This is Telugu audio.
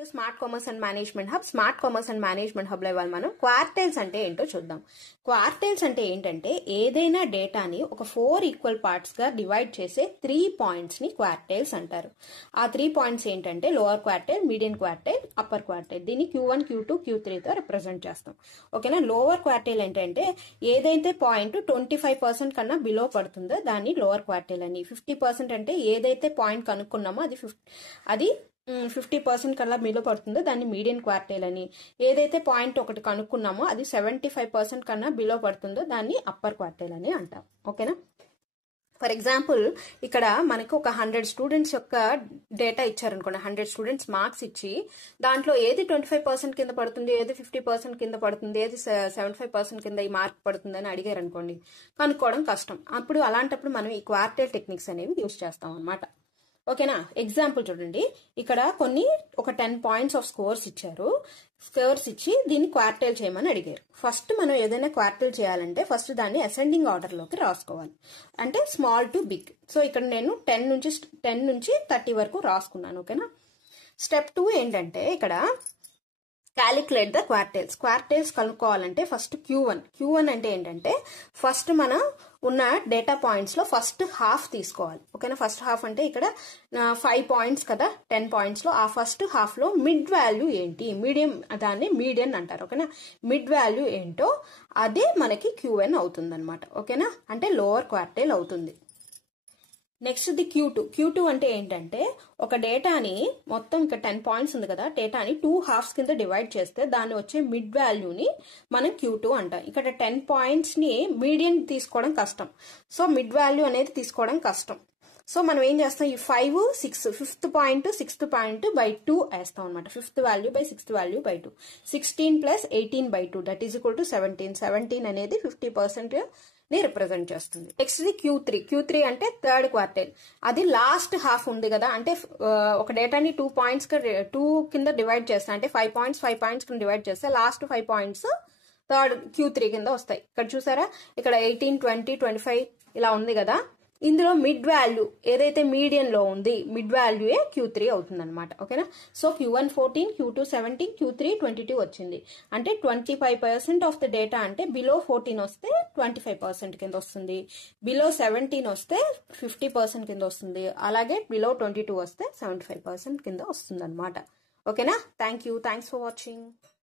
To smart commerce and management hub. Smart commerce and management hub లో ఇవాళ మనం క్వార్టైల్స్ అంటే ఏంటో చూద్దాం. క్వార్టైల్స్ అంటే ఏంటంటే ఏదైనా డేటాని ఒక 4 ఈక్వల్ పార్ట్స్ గా డివైడ్ చేసే 3 పాయింట్స్ ని క్వార్టైల్స్ అంటారు. ఆ 3 పాయింట్స్ ఏంటంటే lower quartile, medium quartile, upper quartile. దీన్ని Q1, Q2, Q3 తో రిప్రజెంట్ చేస్తాం. ఓకేనా. లోవర్ క్వార్టైల్ ఏంటంటే ఏదైతే పాయింట్ 25% కన్నా బిలో పడుతుందో దాన్ని లోవర్ క్వార్టైల్ అని, 50% అంటే ఏదైతే పాయింట్ కనుక్కున్నామో అది 50% కల్లా బిలో పడుతుందో దాన్ని మీడియం క్వార్టైల్ అని, ఏదైతే పాయింట్ ఒకటి కనుక్కున్నామో అది 75% కన్నా బిలో పడుతుందో దాన్ని అప్పర్ క్వార్టైల్ అని అంటాం. ఓకేనా. ఫర్ ఎగ్జాంపుల్ ఇక్కడ మనకు ఒక 100 స్టూడెంట్స్ యొక్క డేటా ఇచ్చారనుకోండి. 100 స్టూడెంట్స్ మార్క్స్ ఇచ్చి దాంట్లో ఏది 25% కింద పడుతుంది, ఏది 50% కింద పడుతుంది, ఏది 75% కింద ఈ మార్క్ పడుతుంది అని అడిగారు అనుకోండి, కనుక్కోవడం కష్టం. అప్పుడు అలాంటప్పుడు మనం ఈ క్వార్టైల్ టెక్నిక్స్ అనేవి యూజ్ చేస్తాం అనమాట. ఓకేనా. ఎగ్జాంపుల్ చూడండి, ఇక్కడ ఒక 10 పాయింట్స్ ఆఫ్ స్కోర్స్ ఇచ్చారు. స్కోర్స్ ఇచ్చి దీన్ని క్వార్టైల్ చేయమని అడిగారు. ఫస్ట్ మనం ఏదైనా క్వార్టైల్ చేయాలంటే ఫస్ట్ దాన్ని అసెండింగ్ ఆర్డర్ లోకి రాసుకోవాలి. అంటే స్మాల్ టు బిగ్. సో ఇక్కడ నేను 10 నుంచి 30 వరకు రాసుకున్నాను. ఓకేనా. స్టెప్ 2 ఏంటంటే ఇక్కడ క్యాలిక్యులేట్ ద క్వార్టైల్స్. క్వార్టైల్స్ కనుక్కోవాలంటే ఫస్ట్ Q1 అంటే ఏంటంటే ఫస్ట్ మనం ఉన్న డేటా పాయింట్స్ లో ఫస్ట్ హాఫ్ తీసుకోవాలి. ఓకేనా. ఫస్ట్ హాఫ్ అంటే ఇక్కడ 5 పాయింట్స్ కదా 10 పాయింట్స్ లో, ఆ ఫస్ట్ హాఫ్ లో మిడ్ వాల్యూ ఏంటి, దాన్ని మీడియన్ అంటారు. ఓకేనా. మిడ్ వాల్యూ ఏంటో అదే మనకి Qn అవుతుంది అనమాట. ఓకేనా. అంటే లోవర్ క్వార్టైల్ అవుతుంది. నెక్స్ట్ ది Q2 అంటే ఏంటంటే ఒక డేటాని మొత్తం ఇక్కడ 10 పాయింట్స్ ఉంది కదా, డేటాని 2 హాఫ్స్ కింద డివైడ్ చేస్తే దాన్ని వచ్చే మిడ్ వాల్యూని మనం Q2 అంటాం. ఇక్కడ 10 పాయింట్స్ ని మీడియన్ తీసుకోవడం కష్టం. సో మిడ్ వాల్యూ అనేది తీసుకోవడం కష్టం. సో మనం ఏం చేస్తాం, ఈ 5, 6, 5th point 6th point by 2 వేస్తాం అనమాట. 5th value by 6th value by 2. 16 plus 18 by 2 that is equal to 17. 17 అనేది 50% ని రిప్రజెంట్ చేస్తుంది. నెక్స్ట్ ది Q3 అంటే థర్డ్ క్వార్టైల్. అది లాస్ట్ హాఫ్ ఉంది కదా, అంటే ఒక డేటాని 2 కింద డివైడ్ చేస్తా, అంటే 5 పాయింట్స్ కింద డివైడ్ చేస్తే లాస్ట్ 5 పాయింట్స్ థర్డ్ Q3 కింద వస్తాయి. ఇక్కడ చూసారా, ఇక్కడ 18, 20, 25 ఇలా ఉంది కదా. ఇందులో మిడ్ వాల్యూ ఏదైతే మీడియం లో ఉంది, మిడ్ వాల్యూయే Q3 అవుతుంది అనమాట. ఓకేనా. సో Q1 14, Q2 17, Q3 22 వచ్చింది. అంటే 25% ఆఫ్ ద డేటా అంటే బిలో 14 వస్తే 25% కింద వస్తుంది, బిలో 17 వస్తే 50% కింద వస్తుంది, అలాగే బిలో 22 వస్తే 75% కింద వస్తుంది అనమాట. ఓకేనా. Thanks for watching.